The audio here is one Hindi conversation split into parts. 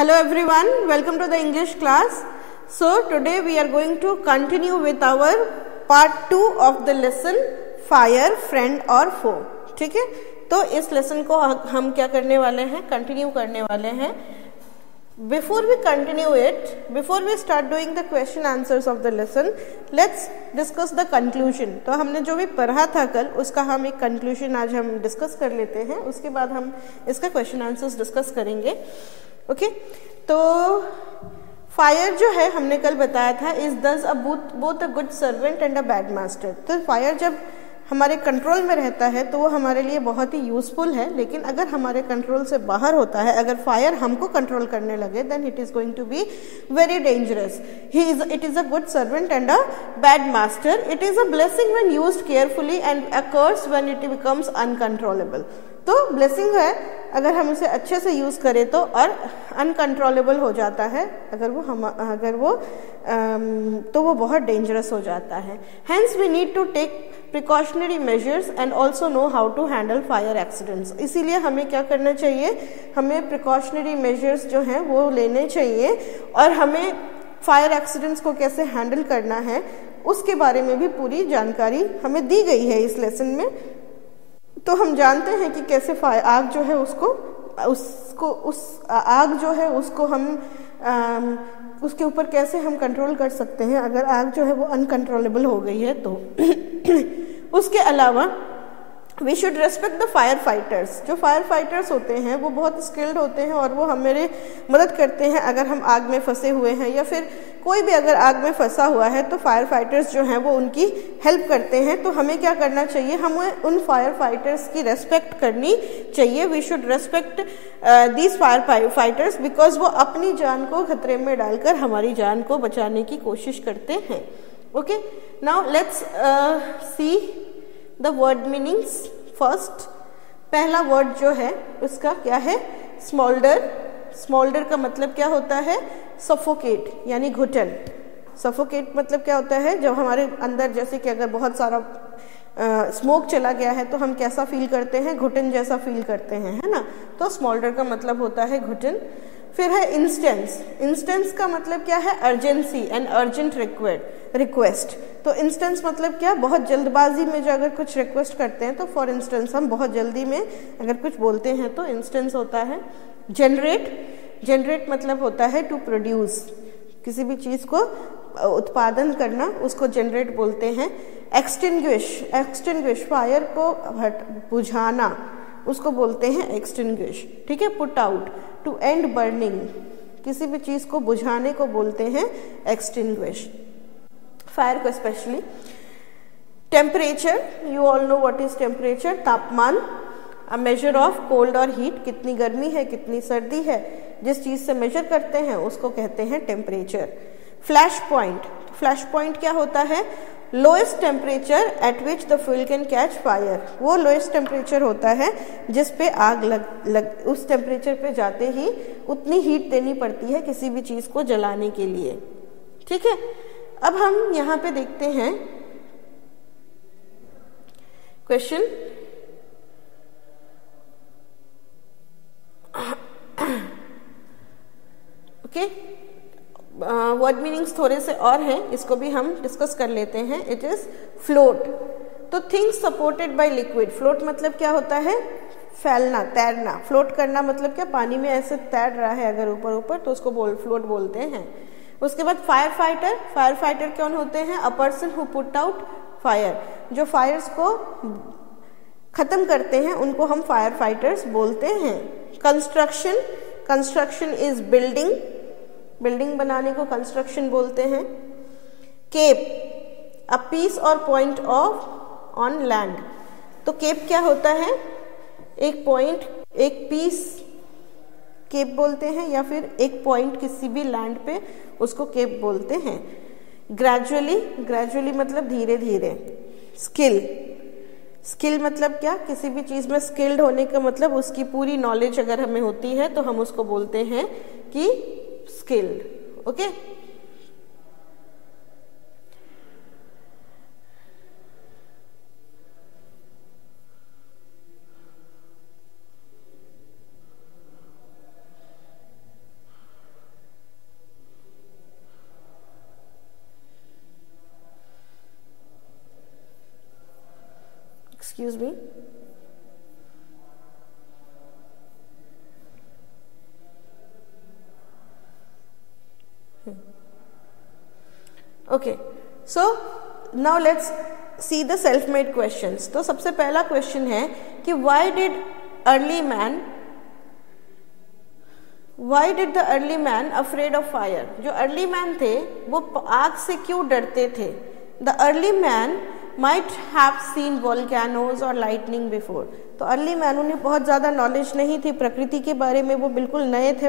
Hello everyone, welcome to the English class. So today we are going to continue with our part 2 of the lesson fire, friend और foe. ठीक है, तो इस लेसन को हम क्या करने वाले हैं, कंटिन्यू करने वाले हैं. Before we continue it, before we start doing the question answers of the lesson, let's discuss the conclusion. तो हमने जो भी पढ़ा था कल, उसका हम एक conclusion आज हम डिस्कस कर लेते हैं. उसके बाद हम इसका क्वेश्चन आंसर्स डिस्कस करेंगे. ओके तो फायर जो है हमने कल बताया था इज दस अ both a good servant and a bad master. तो फायर जब हमारे कंट्रोल में रहता है तो वो हमारे लिए बहुत ही यूजफुल है, लेकिन अगर हमारे कंट्रोल से बाहर होता है, अगर फायर हमको कंट्रोल करने लगे, then it is going to be very dangerous. It is a good servant and a bad master. It is a blessing when used carefully and a curse when it becomes uncontrollable. तो ब्लेसिंग है अगर हम उसे अच्छे से यूज करें तो, और अनकंट्रोलेबल हो जाता है तो वो बहुत डेंजरस हो जाता है. Hence we need to take precautionary measures and also know how to handle fire accidents. इसीलिए हमें क्या करना चाहिए, हमें प्रिकॉशनरी मेजर्स जो हैं वो लेने चाहिए, और हमें फायर एक्सीडेंट्स को कैसे हैंडल करना है उसके बारे में भी पूरी जानकारी हमें दी गई है इस लेसन में. तो हम जानते हैं कि कैसे आग जो है आग जो है उसको हम उसके ऊपर कैसे हम कंट्रोल कर सकते हैं अगर आग जो है वो अनकंट्रोलेबल हो गई है तो. उसके अलावा we should respect the fire fighters. जो फायर फाइटर्स होते हैं वो बहुत स्किल्ड होते हैं और वो हमारे मदद करते हैं अगर हम आग में फंसे हुए हैं, या फिर कोई भी अगर आग में फंसा हुआ है तो फायर फाइटर्स जो हैं वो उनकी हेल्प करते हैं. तो हमें क्या करना चाहिए, हमें उन फायर फाइटर्स की रेस्पेक्ट करनी चाहिए. We should respect these fire fighters because वो अपनी जान को खतरे में डालकर हमारी जान को बचाने की कोशिश करते हैं. Okay, now let's see the word meanings. First, पहला वर्ड जो है उसका क्या है, स्मोल्डर. स्मोल्डर का मतलब क्या होता है, सफोकेट यानी घुटन. सफोकेट मतलब क्या होता है, जब हमारे अंदर जैसे कि अगर बहुत सारा स्मोक चला गया है तो हम कैसा फील करते हैं, घुटन जैसा फील करते हैं, है ना. तो स्मोल्डर का मतलब होता है घुटन. फिर है इंस्टेंस. इंस्टेंस का मतलब क्या है, अर्जेंसी एंड अर्जेंट रिक्वेस्ट. तो इंस्टेंस मतलब क्या, बहुत जल्दबाजी में जो अगर कुछ रिक्वेस्ट करते हैं तो फॉर इंस्टेंस हम बहुत जल्दी में अगर कुछ बोलते हैं तो इंस्टेंस होता है. जनरेट मतलब होता है टू प्रोड्यूस, किसी भी चीज़ को उत्पादन करना, उसको जनरेट बोलते हैं. एक्सटिंग्विश फायर को बुझाना, उसको बोलते हैं एक्सटिंग्विश. ठीक है. Put out, to end burning, किसी भी चीज़ को बुझाने को बोलते हैं एक्सटिंग्विश, फायर को specially. Temperature, you all know what is temperature, तापमान. अ मेजर ऑफ कोल्ड और हीट, कितनी गर्मी है कितनी सर्दी है, जिस चीज़ से मेजर करते हैं उसको कहते हैं temperature. Flash point. Flash point क्या होता है, lowest temperature at which the fuel can catch fire. वो लोएस्ट टेम्परेचर होता है जिस पे आग लग उस टेम्परेचर पे जाते ही उतनी हीट देनी पड़ती है किसी भी चीज़ को जलाने के लिए. ठीक है. अब हम यहाँ पे देखते हैं क्वेश्चन. ओके, वर्ड मीनिंग्स थोड़े से और हैं, इसको भी हम डिस्कस कर लेते हैं. It is float. तो things supported by liquid. Float मतलब क्या होता है, फैलना, तैरना. फ्लोट करना मतलब क्या, पानी में ऐसे तैर रहा है अगर ऊपर ऊपर तो उसको फ्लोट बोलते हैं. उसके बाद फायर फाइटर. फायर फाइटर कौन होते हैं, a person who put out fire. जो फायर्स को खत्म करते हैं उनको हम फायर फाइटर्स बोलते हैं. कंस्ट्रक्शन इज बिल्डिंग बनाने को कंस्ट्रक्शन बोलते हैं. केप, अ पीस और पॉइंट ऑफ ऑन लैंड. तो केप क्या होता है, एक पॉइंट, एक पीस केप बोलते हैं, या फिर एक पॉइंट किसी भी लैंड पे उसको केप बोलते हैं. ग्रेजुअली मतलब धीरे धीरे. स्किल मतलब क्या, किसी भी चीज़ में स्किल्ड होने का मतलब उसकी पूरी नॉलेज अगर हमें होती है तो हम उसको बोलते हैं कि skilled. Okay. Excuse me, okay, so now let's see the self made questions. तो सबसे पहला क्वेश्चन है कि why did the early man afraid of fire? जो अर्ली मैन थे वो आग से क्यों डरते थे? The early man might have seen volcanoes और लाइटनिंग बिफोर। तो अर्ली मैन, उन्हें बहुत ज़्यादा नॉलेज नहीं थी प्रकृति के बारे में, वो बिल्कुल नए थे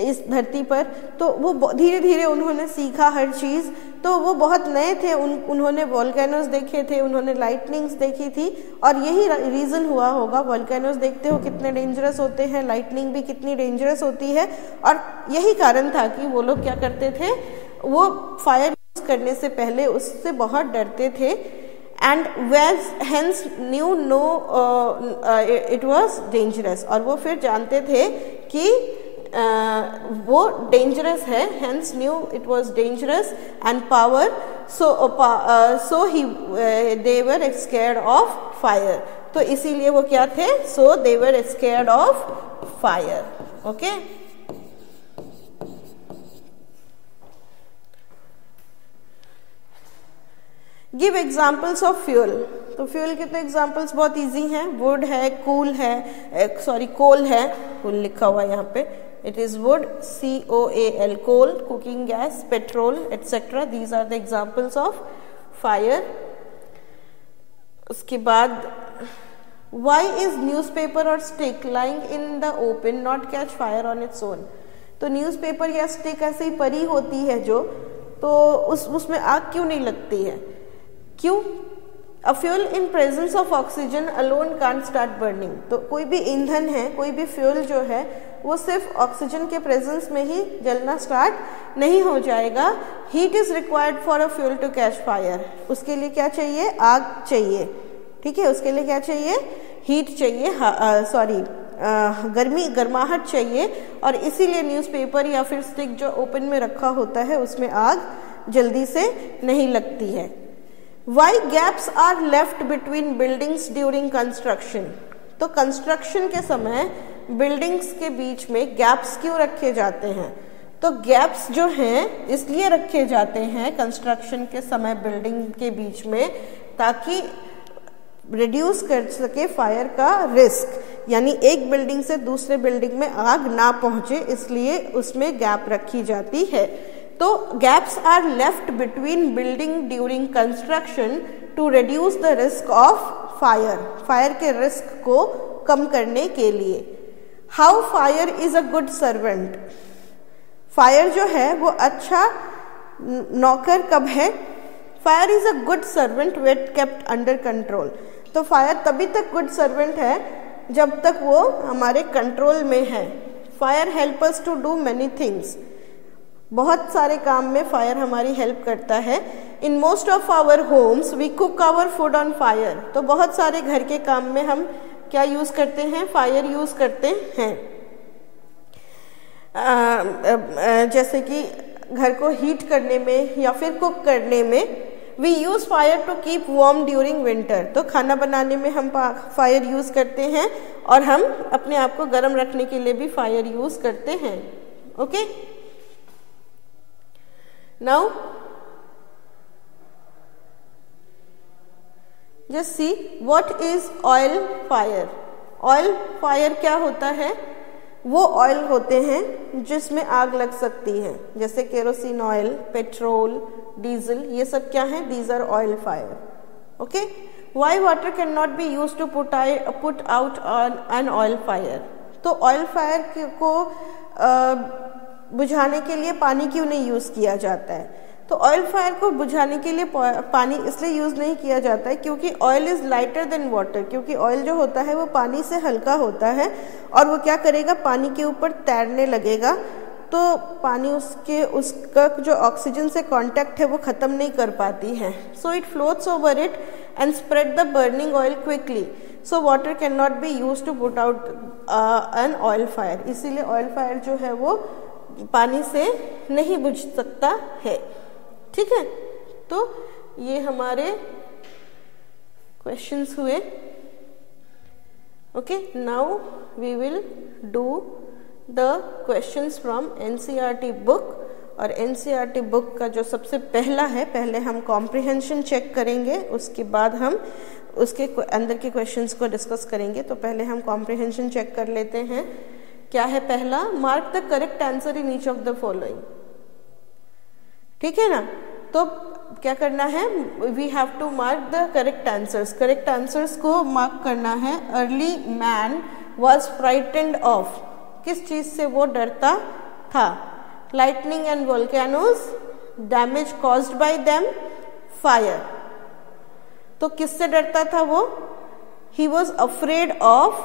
इस धरती पर, तो वो धीरे धीरे उन्होंने सीखा हर चीज़। तो वो बहुत नए थे, उन्होंने वोल्केनोज देखे थे, उन्होंने लाइटनिंग्स देखी थी, और यही रीज़न हुआ होगा। वोल्केनोज देखते हो कितने डेंजरस होते हैं, लाइटनिंग भी कितनी डेंजरस होती है, और यही कारण था कि वो लोग क्या करते थे, वो फायर यूज करने से पहले उससे बहुत डरते थे। And hence knew it was dangerous, और वो फिर जानते थे कि वो डेंजरस है, hence knew it was dangerous and power, so they were scared of fire। तो इसीलिए वो क्या थे, so they were scared of fire। Okay, give examples of fuel. तो फ्यूल के तो एग्जाम्पल्स बहुत इजी हैं, वुड है, कोल है, कोल लिखा हुआ है यहाँ पे, it is wood, COAL, coal, cooking gas, petrol etcetera, these are the examples of fire. उसके बाद वाई इज न्यूज़पेपर और stick lying in the open not catch fire on its own? तो न्यूज़पेपर या स्टिक ऐसे ही परी होती है जो, तो उसमें आग क्यों नहीं लगती है? क्यों? A fuel in presence of oxygen alone can't start burning. तो कोई भी ईंधन है, कोई भी फ्यूल जो है, वो सिर्फ ऑक्सीजन के प्रेजेंस में ही जलना स्टार्ट नहीं हो जाएगा। Heat is required for a fuel to catch fire. उसके लिए क्या चाहिए? आग चाहिए, ठीक है। उसके लिए क्या चाहिए? हीट चाहिए, गर्माहट चाहिए, और इसीलिए न्यूज़पेपर या फिर स्टिक जो ओपन में रखा होता है उसमें आग जल्दी से नहीं लगती है। Why gaps are left between buildings during construction? तो कंस्ट्रक्शन के समय बिल्डिंग्स के बीच में गैप्स क्यों रखे जाते हैं? तो गैप्स जो हैं इसलिए रखे जाते हैं कंस्ट्रक्शन के समय बिल्डिंग के बीच में, ताकि रिड्यूस कर सके फायर का रिस्क, यानी एक बिल्डिंग से दूसरे बिल्डिंग में आग ना पहुंचे, इसलिए उसमें गैप रखी जाती है। तो gaps are left between building during construction to reduce the risk of fire, fire के रिस्क को कम करने के लिए। How fire is a good servant? Fire जो है वो अच्छा नौकर कब है? Fire is a good servant when kept under control. तो फायर तभी तक गुड सर्वेंट है जब तक वो हमारे कंट्रोल में है। Fire help us to do many things. बहुत सारे काम में फायर हमारी हेल्प करता है। In most of our homes we cook our food on fire. तो बहुत सारे घर के काम में हम क्या यूज करते हैं? फायर यूज करते हैं। जैसे कि घर को हीट करने में या फिर कुक करने में we use fire to keep warm during winter. तो खाना बनाने में हम फायर यूज करते हैं, और हम अपने आप को गर्म रखने के लिए भी फायर यूज करते हैं। Okay, now just see what is oil fire। oil fire क्या होता है? वो ऑयल होते हैं जिसमें आग लग सकती है, जैसे केरोसिन ऑयल, पेट्रोल, डीजल, ये सब क्या है? These are oil fire. Okay, why water can not be use to put out an oil fire? तो ऑयल फायर को बुझाने के लिए पानी क्यों नहीं यूज किया जाता है? तो ऑयल फायर को बुझाने के लिए पानी इसलिए यूज नहीं किया जाता है क्योंकि oil is lighter than water. क्योंकि ऑयल जो होता है वो पानी से हल्का होता है, और वो क्या करेगा? पानी के ऊपर तैरने लगेगा, तो पानी उसका जो ऑक्सीजन से कांटेक्ट है वो खत्म नहीं कर पाती है। So it floats over it and spread the burning oil quickly. So water can not be use to put out an oil fire. इसीलिए ऑयल फायर जो है वो पानी से नहीं बुझ सकता है। ठीक है, तो ये हमारे क्वेश्चंस हुए। Okay, now we will do the questions from NCERT book. और NCERT बुक का जो सबसे पहला है, पहले हम कॉम्प्रिहेंशन चेक करेंगे, उसके बाद हम उसके अंदर के क्वेश्चंस को डिस्कस करेंगे। तो पहले हम कॉम्प्रिहेंशन चेक कर लेते हैं। क्या है पहला? Mark the correct answer in each of the following. ठीक है ना? तो क्या करना है? We have to mark the correct answers. Correct answers को मार्क करना है। Early man was frightened of, किस चीज से वो डरता था? Lightning and volcanoes, damage caused by them, fire. तो किससे डरता था वो? He was afraid of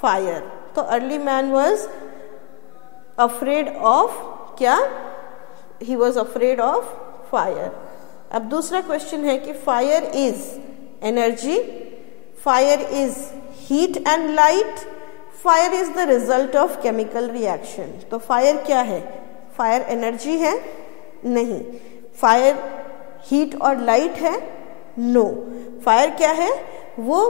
fire. तो early man was afraid of क्या? He was afraid of fire. अब दूसरा क्वेश्चन है कि fire is energy, fire is heat and light, fire is the result of chemical reaction. तो fire क्या है? फायर एनर्जी है? नहीं। फायर हीट और लाइट है? नो। फायर क्या है? वो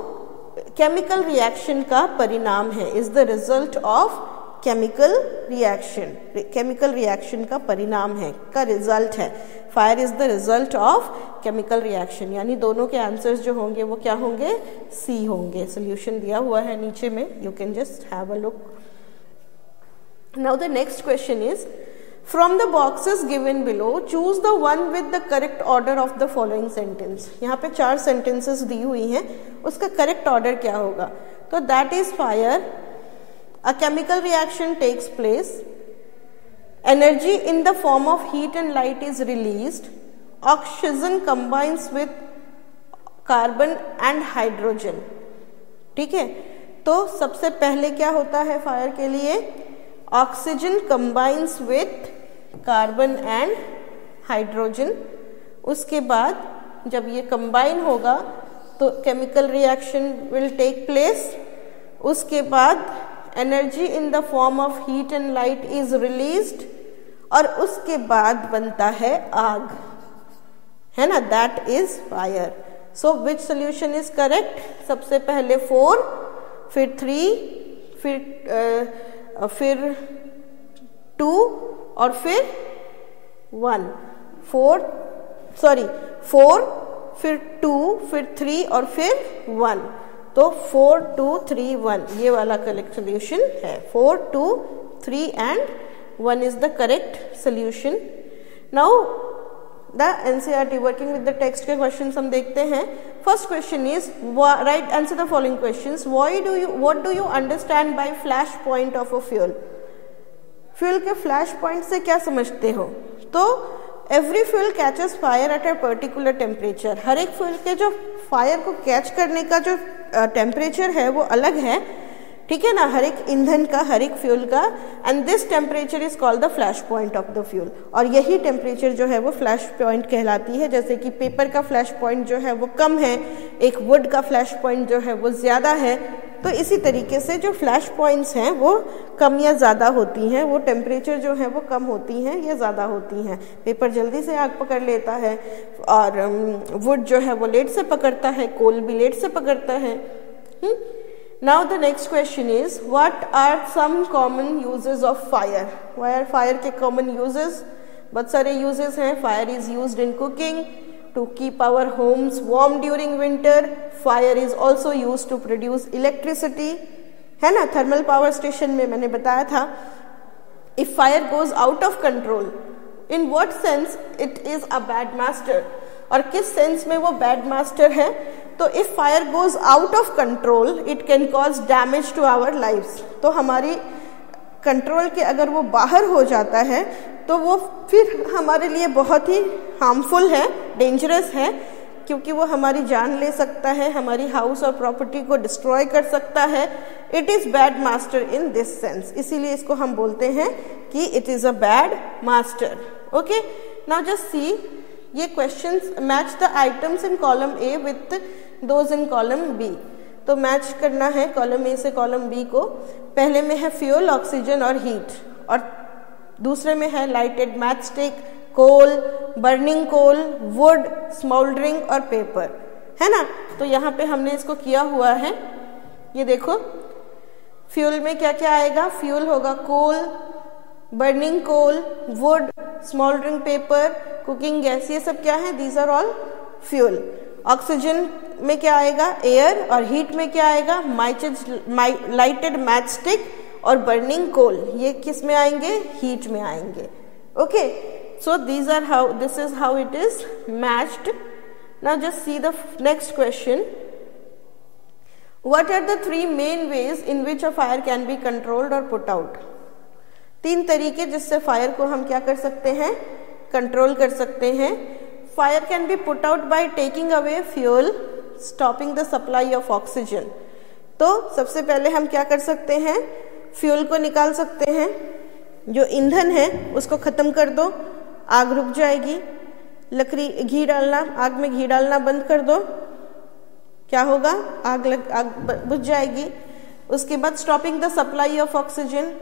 केमिकल रिएक्शन का परिणाम है, is the result of chemical reaction. Chemical reaction का परिणाम है, का रिजल्ट है। Fire is the result of chemical reaction. यानी दोनों के आंसर्स जो होंगे वो क्या होंगे? सी होंगे। सोल्यूशन दिया हुआ है नीचे में, you can just have a look. Now the next question is, From the boxes given below, choose the one with the correct order of the following sentence. यहाँ पे 4 sentences दी हुई हैं, उसका correct order क्या होगा? तो that is fire, a chemical reaction takes place, energy in the form of heat and light is released, oxygen combines with carbon and hydrogen. ठीक है? तो सबसे पहले क्या होता है फायर के लिए? Oxygen combines with carbon and hydrogen. उसके बाद जब ये कंबाइन होगा तो chemical reaction will take place. उसके बाद energy in the form of heat and light is released, और उसके बाद बनता है आग, है ना? That is fire. So which solution is correct? सबसे पहले 4, फिर 3, फिर 2 और फिर 1। 4, फिर 2, फिर 3 और फिर 1। तो 4, 2, 3, 1 ये वाला करेक्ट सोल्यूशन है। 4, 2, 3 and 1 is the correct solution. Now the NCERT working with the text के क्वेश्चन हम देखते हैं। First question is, write answer the following questions. What do you understand by flash point of a fuel? Fuel के फ्लैश पॉइंट से क्या समझते हो? तो every fuel catches fire at a particular temperature. हर एक फ्यूल के जो फायर को कैच करने का जो टेम्परेचर है वो अलग है, ठीक है ना? हर एक ईंधन का, हर एक फ्यूल का, and this temperature is called the flash point of the fuel. और यही टेम्परेचर जो है वो फ्लैश पॉइंट कहलाती है। जैसे कि पेपर का फ्लैश पॉइंट जो है वो कम है, एक वुड का फ्लैश पॉइंट जो है वो ज़्यादा है। तो इसी तरीके से जो फ्लैश पॉइंट्स हैं वो कम या ज़्यादा होती हैं, वो टेम्परेचर जो है वो कम होती हैं या ज़्यादा होती हैं। पेपर जल्दी से आग पकड़ लेता है, और वुड जो है वो लेट से पकड़ता है, कोल भी लेट से पकड़ता है। Now the next question is, what are some common uses of fire? Fire के कॉमन यूजेस बहुत सारे यूजेस हैं। Fire is used in cooking, to keep our homes warm during winter. Fire is also used to produce electricity, है ना? थर्मल पावर स्टेशन में मैंने बताया था, if fire goes out of control, in what sense it is a bad master? और किस सेंस में वो बैड मास्टर है? तो if fire goes out of control, it can cause damage to our lives. तो हमारी कंट्रोल के अगर वो बाहर हो जाता है तो वो फिर हमारे लिए बहुत ही हार्मफुल है, डेंजरस है, क्योंकि वो हमारी जान ले सकता है, हमारी हाउस और प्रॉपर्टी को डिस्ट्रॉय कर सकता है। It is bad master in this sense, इसीलिए इसको हम बोलते हैं कि it is a bad master. Okay, now just see, ये questions match the items in column A with those in column B. तो मैच करना है कॉलम ए से कॉलम बी को। पहले में है फ्यूल, ऑक्सीजन और हीट, और दूसरे में है lighted matchstick, coal, burning coal, wood, smouldering और पेपर, है ना। तो यहाँ पे हमने इसको किया हुआ है, ये देखो, फ्यूल में क्या क्या आएगा? फ्यूल होगा coal, burning coal, wood, smouldering paper, cooking gas, ये सब क्या है? These are all fuel. Oxygen में क्या आएगा? एयर। और हीट में क्या आएगा? लाइटेड मैच स्टिक और बर्निंग कोल, ये किस में आएंगे? हीट में आएंगे। Okay, so this is how it is matched. Now just see the next question. What are the three main ways in which a fire can be controlled or put out? 3 तरीके जिससे फायर को हम क्या कर सकते हैं? कंट्रोल कर सकते हैं। Fire can be put out by taking away fuel, stopping the supply of oxygen. तो सबसे पहले हम क्या कर सकते हैं? फ्यूल को निकाल सकते हैं, जो ईंधन है उसको खत्म कर दो, आग रुक जाएगी। लकड़ी, घी डालना, आग में घी डालना बंद कर दो, क्या होगा? आग बुझ जाएगी। उसके बाद stopping the supply of oxygen,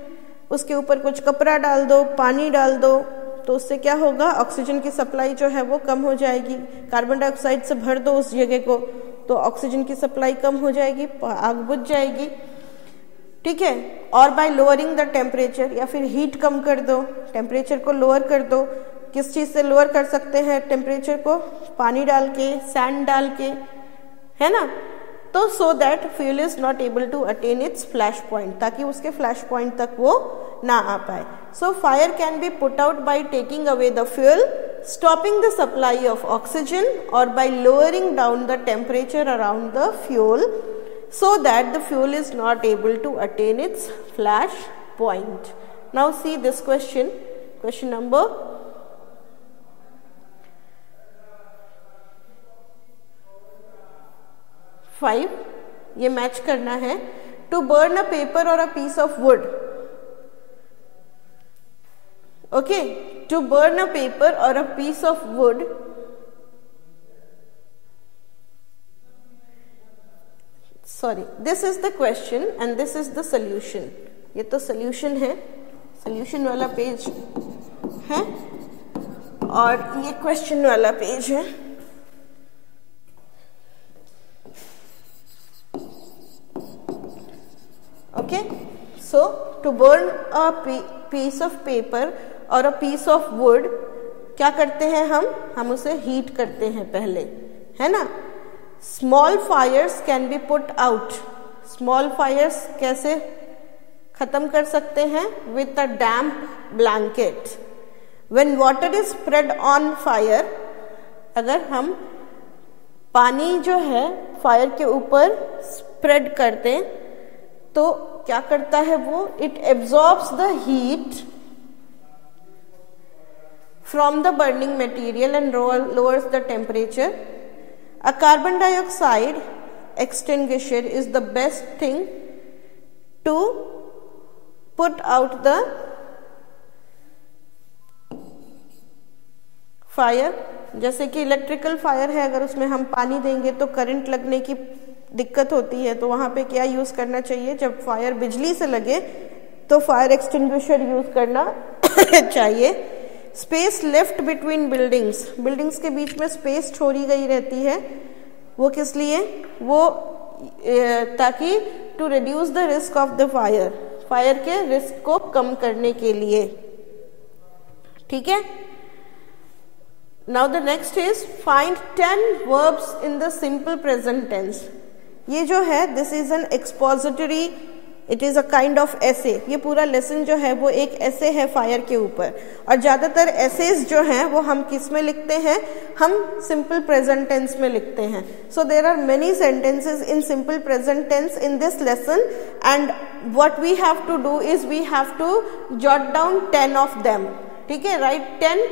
उसके ऊपर कुछ कपड़ा डाल दो, पानी डाल दो, तो उससे क्या होगा? ऑक्सीजन की सप्लाई जो है वो कम हो जाएगी। कार्बन डाइऑक्साइड से भर दो उस जगह को, तो ऑक्सीजन की सप्लाई कम हो जाएगी, आग बुझ जाएगी। ठीक है। और बाय लोअरिंग द टेम्परेचर, या फिर हीट कम कर दो, टेम्परेचर को लोअर कर दो। किस चीज़ से लोअर कर सकते हैं टेम्परेचर को? पानी डाल के, सैंड डाल के, है ना। तो so that fuel is not able to attain its flash point, ताकि उसके फ्लैश पॉइंट तक वो ना आ पाए। So fire can be put out by taking away the fuel, stopping the supply of oxygen, और by lowering down the temperature around the fuel, so that the fuel is not able to attain its flash point. Now see this question, question number 5. ये मैच करना है। To burn a paper or a piece of wood. Okay, to burn a paper or a piece of wood, sorry, this is the question and this is the solution. ये तो सोल्यूशन है, सोल्यूशन वाला पेज है, और ये क्वेश्चन वाला पेज है। Okay, so to burn a piece of paper और अ पीस ऑफ वुड, क्या करते हैं हम उसे हीट करते हैं पहले, है ना। Small fires can be put out, small fires कैसे खत्म कर सकते हैं? With a damp blanket. When water is spread on fire, अगर हम पानी जो है फायर के ऊपर स्प्रेड कर दें तो क्या करता है वो? It absorbs the heat from the burning material and lowers the temperature. A carbon dioxide extinguisher is the best thing to put out the fire. जैसे कि इलेक्ट्रिकल फायर है, अगर उसमें हम पानी देंगे तो करंट लगने की दिक्कत होती है, तो वहाँ पे क्या यूज़ करना चाहिए? जब फायर बिजली से लगे तो फायर एक्सटिंग्विशर यूज़ करना चाहिए। Space left between buildings, buildings के बीच में स्पेस छोड़ी गई रहती है, वो किस लिए? वो ताकि to reduce the risk of the fire, fire के रिस्क को कम करने के लिए। ठीक है। Now the next is find 10 verbs in the simple present tense. ये जो है this is an expository, it is a kind of essay. ये पूरा लेसन जो है वो एक एसे है फायर के ऊपर, और ज्यादातर एसेज जो हैं वो हम किस में लिखते हैं? हम सिंपल प्रेजेंट टेंस में लिखते हैं। So there are many sentences in simple present tense in this lesson, and what we have to do is we have to jot down 10 of them. ठीक है, write 10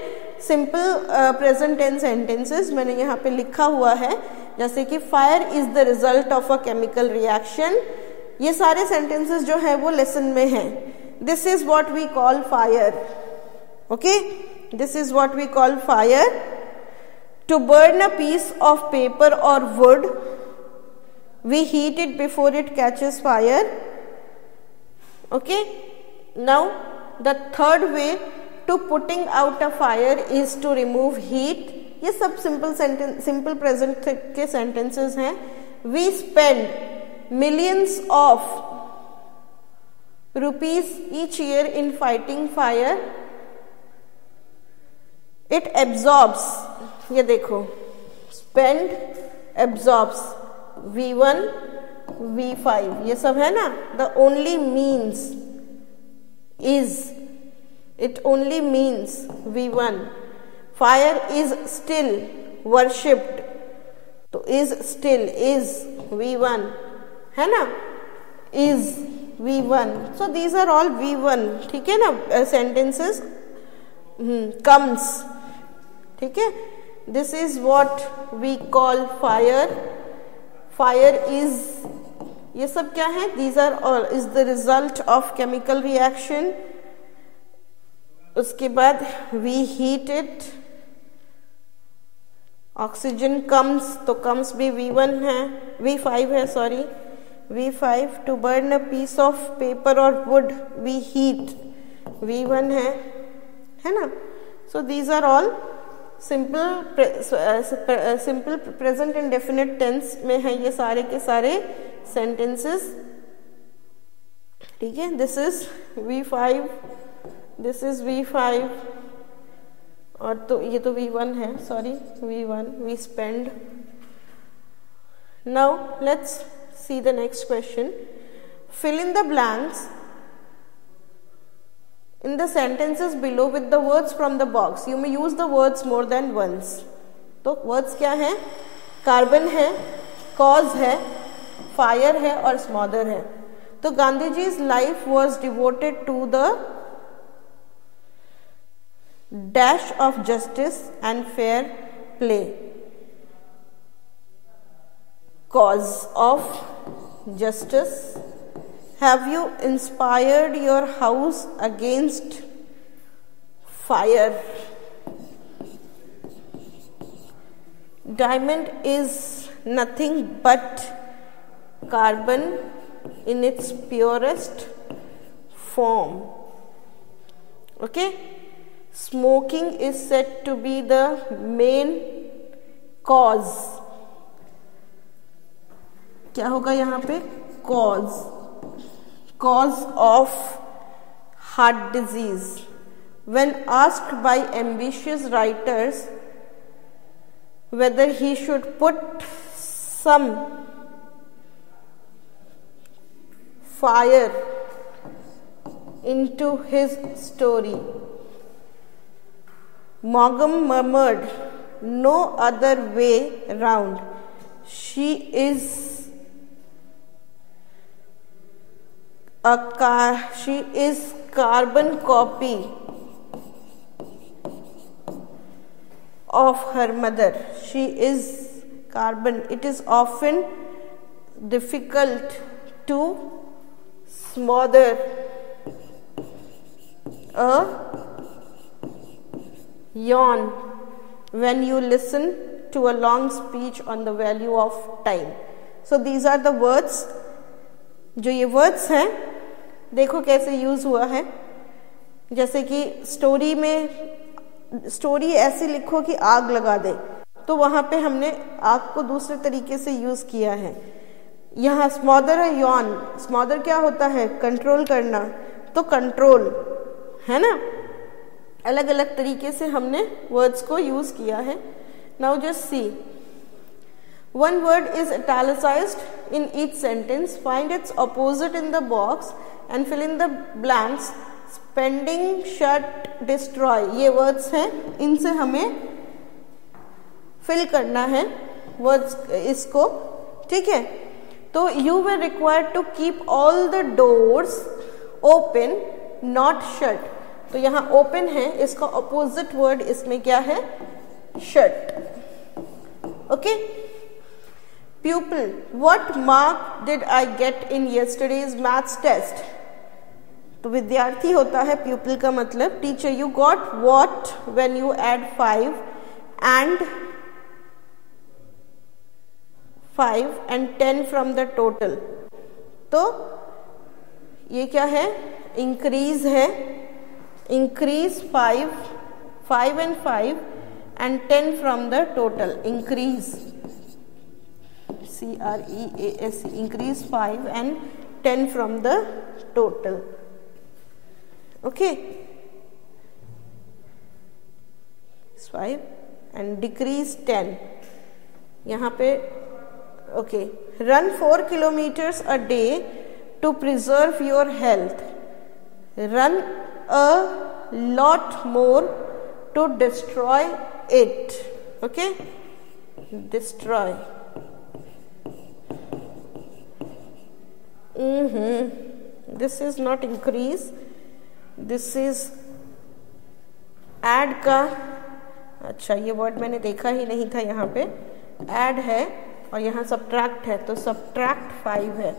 simple present tense sentences मैंने यहाँ पे लिखा हुआ है, जैसे कि fire is the result of a chemical reaction. ये सारे सेंटेंसेस जो है वो लेसन में हैं। This is what we call fire. Okay, this is what we call fire. To burn a piece of paper और wood, we heat it before it catches fire. Okay, now the third way to putting out a fire is to remove heat. ये सब सिंपल प्रेजेंट के सेंटेंसेस हैं। We spend millions of rupees each year in fighting fire. It absorbs, ये देखो, spend, absorbs, V1, V5 ये सब है ना. The only means is, it only means V1. Fire is still worshipped, तो is still is V1 है ना, is V1. So these are all V1. ठीक है ना, sentences comes. ठीक है, this is what we call fire. Fire is, ये सब क्या है, these are all is the result of chemical reaction. उसके बाद we heat it, oxygen comes, तो comes भी V1 है, V5 है, sorry, V5. To burn a piece of paper or wood we heat, V1 है ना. So these are all simple present indefinite tense में है ये सारे के सारे sentences. ठीक है, this is V5, this is V5 और तो ये तो V1 है, sorry, V1, we spend. Now let's see the next question. Fill in the blanks in the sentences below with the words from the box. You may use the words more than once. तो words क्या है, कार्बन है, cause है, fire है और smother है. तो Gandhi जी's life was devoted to the dash of justice and fair play. Cause of justice. Have you inspired your house against fire? Diamond is nothing but carbon in its purest form. Okay? Smoking is said to be the main cause. क्या होगा यहाँ पे, cause of heart disease. When asked by ambitious writers whether he should put some fire into his story, Maugham murmured, "No other way round. She is carbon copy of her mother. She is carbon. It is often difficult to smother a yawn when you listen to a long speech on the value of time." So these are the words. जो ये words हैं, देखो कैसे यूज हुआ है. जैसे कि स्टोरी में, स्टोरी ऐसी लिखो कि आग लगा दे, तो वहां पे हमने आग को दूसरे तरीके से यूज किया है. यहाँ स्मॉदर है, यॉन, स्मॉदर क्या होता है, कंट्रोल करना, तो कंट्रोल है ना. अलग अलग तरीके से हमने वर्ड्स को यूज किया है. Now just C, one word is italicized in each sentence. Find its opposite in the box and fill in the blanks. Spending, shut, destroy, ये words हैं, इनसे हमें fill करना है words इसको. ठीक है, तो you were required to keep all the doors open, not shut. तो यहाँ open है, इसका opposite word इसमें क्या है, shut. Okay. Pupil, what mark did I get in yesterday's maths test? तो विद्यार्थी होता है pupil का मतलब. Teacher, you got what when you add 5 and 10 from the total? तो ये क्या है, increase है, increase 5 and 5 and 10 from the total, increase. CREAS, increase 5 and 10 from the total. Okay 5 and decrease 10 यहाँ पे okay run 4 kilometers a day to preserve your health, run a lot more to destroy it. Okay, destroy. This is not increase, this is add का, अच्छा ये वर्ड मैंने देखा ही नहीं था, यहाँ पे add है और यहाँ subtract है, तो subtract 5 है,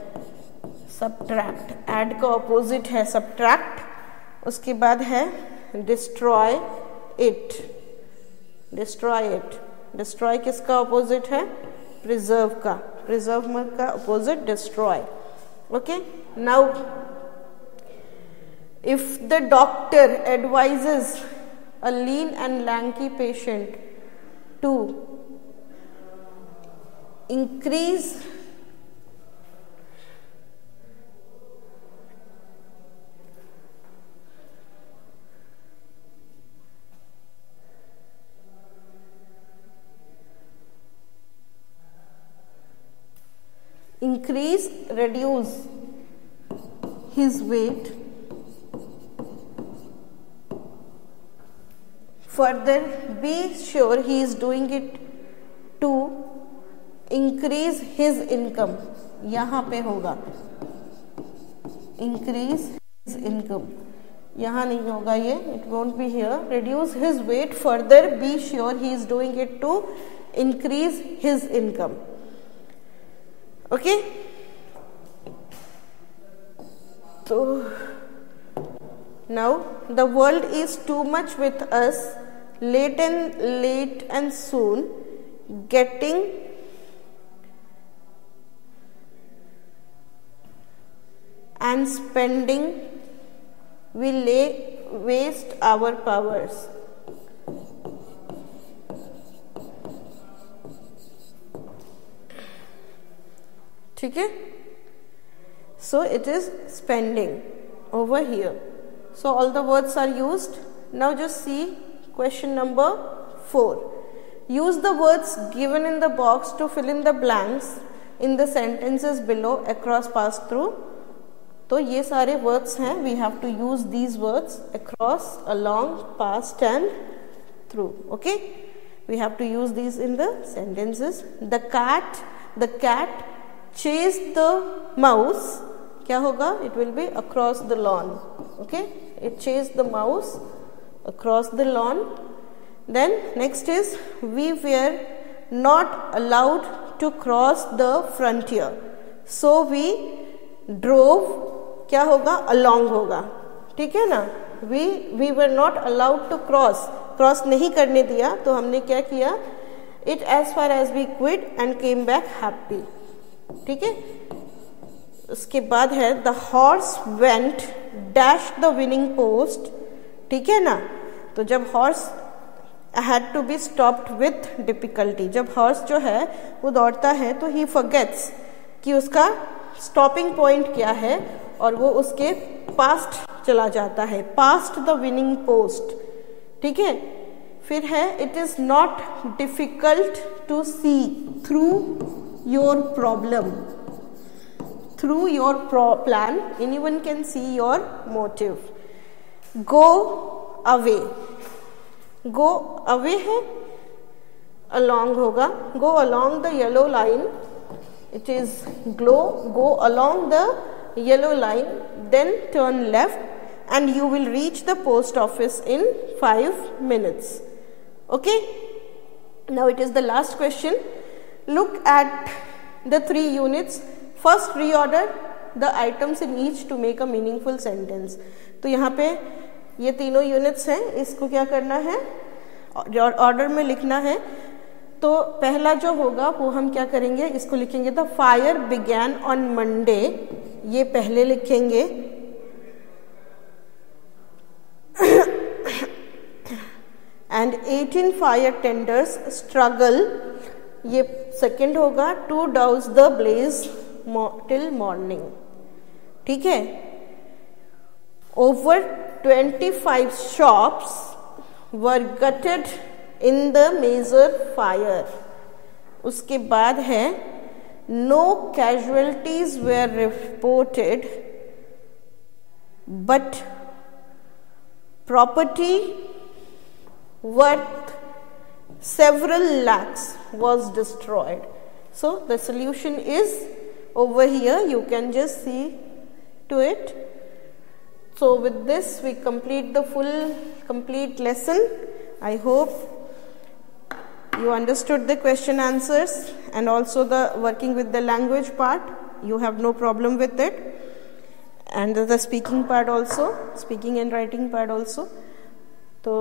subtract, add का opposite है subtract, उसके बाद है destroy it, destroy it, destroy किसका opposite है, preserve का, preserve का opposite destroy. Okay, now if the doctor advises a lean and lanky patient to increase reduce his weight, further be sure he is doing it to increase his income, यहाँ पे होगा increase his income, यहाँ नहीं होगा ये, it won't be here, reduce his weight, further be sure he is doing it to increase his income. Okay, so now the world is too much with us, late and soon getting and spending will waste our powers. ठीक है, so it is spending over here. So all the words are used. Now just see question number 4. Use the words given in the box to fill in the blanks in the sentences below across, pass through. तो ये सारे words हैं, we have to use these words across, along, past and through. Okay, we have to use these in the sentences. The cat chased the mouse, क्या होगा, it will be across the lawn. Okay, it chased the mouse across the lawn. Then next is we were not allowed to cross the frontier, so we drove, क्या होगा, along होगा, ठीक है ना, we were not allowed to cross नहीं करने दिया, तो हमने क्या किया, it as far as we could and came back happy. ठीक है, उसके बाद है the horse went dash the winning post, ठीक है ना, तो जब horse had to be stopped with difficulty, जब हॉर्स जो है वो दौड़ता है तो ही फॉरगेट्स कि उसका स्टॉपिंग पॉइंट क्या है और वो उसके पास्ट चला जाता है, पास्ट द विनिंग पोस्ट, ठीक है. फिर है it is not difficult to see through your problem, through your plan, anyone can see your motive. Go away है, along होगा, go along the yellow line, it is go along the yellow line, then turn left and you will reach the post office in 5 minutes. Okay, now it is the last question. Look at the 3 units. First reorder the items in each to make a meaningful sentence. तो यहाँ पे ये तीनों यूनिट्स हैं, इसको क्या करना है, ऑर्डर में लिखना है. तो पहला जो होगा वो हम क्या करेंगे, इसको लिखेंगे the fire began on Monday, ये पहले लिखेंगे. एंड 18 फायर टेंडर्स स्ट्रगल, ये सेकेंड होगा. To douse the blaze till morning, ठीक है. Over 25 shops were gutted in the major fire. उसके बाद है no casualties were reported but property worth several lakhs was destroyed. So the solution is over here, you can just see to it. So with this we complete the complete lesson. I hope you understood the question answers and also the working with the language part. You have no problem with it, and the speaking part also, speaking and writing part also. तो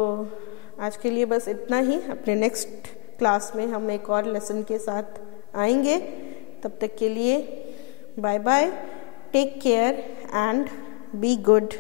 आज के लिए बस इतना ही. अपने नेक्स्ट क्लास में हम एक और लेसन के साथ आएंगे. तब तक के लिए bye bye, take care and be good.